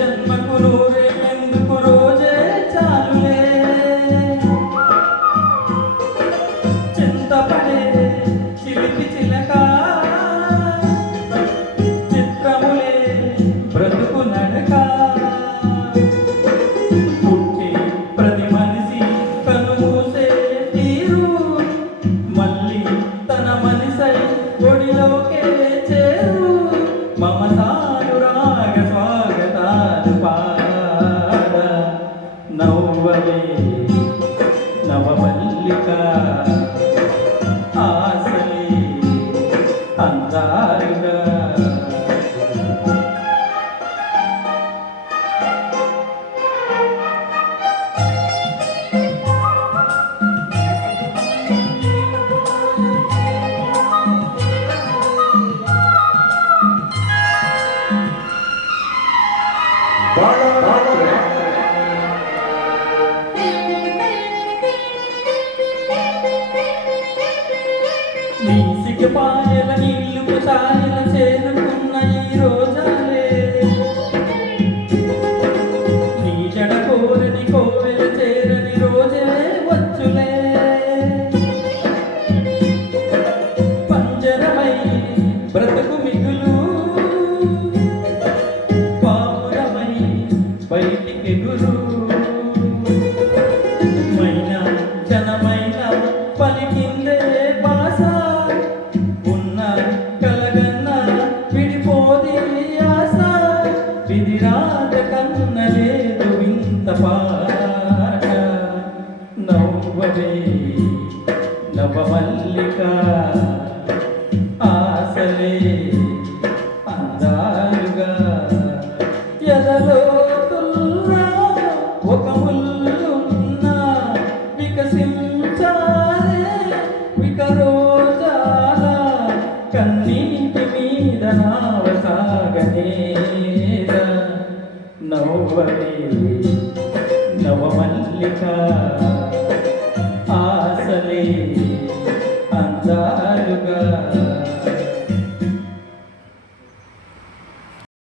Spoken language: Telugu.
janta coroa. నవమల్లిక ఆశలే అందాలుగా నీ సిగపాయల నీళ్ళు సాయల చేరుకున్న ఈ రోజాలే. నీ జడ కోరని కోవెల చేరని రోజే వచ్చులే. పంజరమై బ్రతుకు మిగులు పావురమై బయటికి గురు మైనా నవ్వవే నవమల్లిక ఆశలే అందాలుగా. ఎదలో ఒక ముల్లున్న వికసించాలే వికరోజాల కన్నీటి మీద నావసాగనేద. నవ్వవే నవమల్లిక ఆశలే అందాలుగా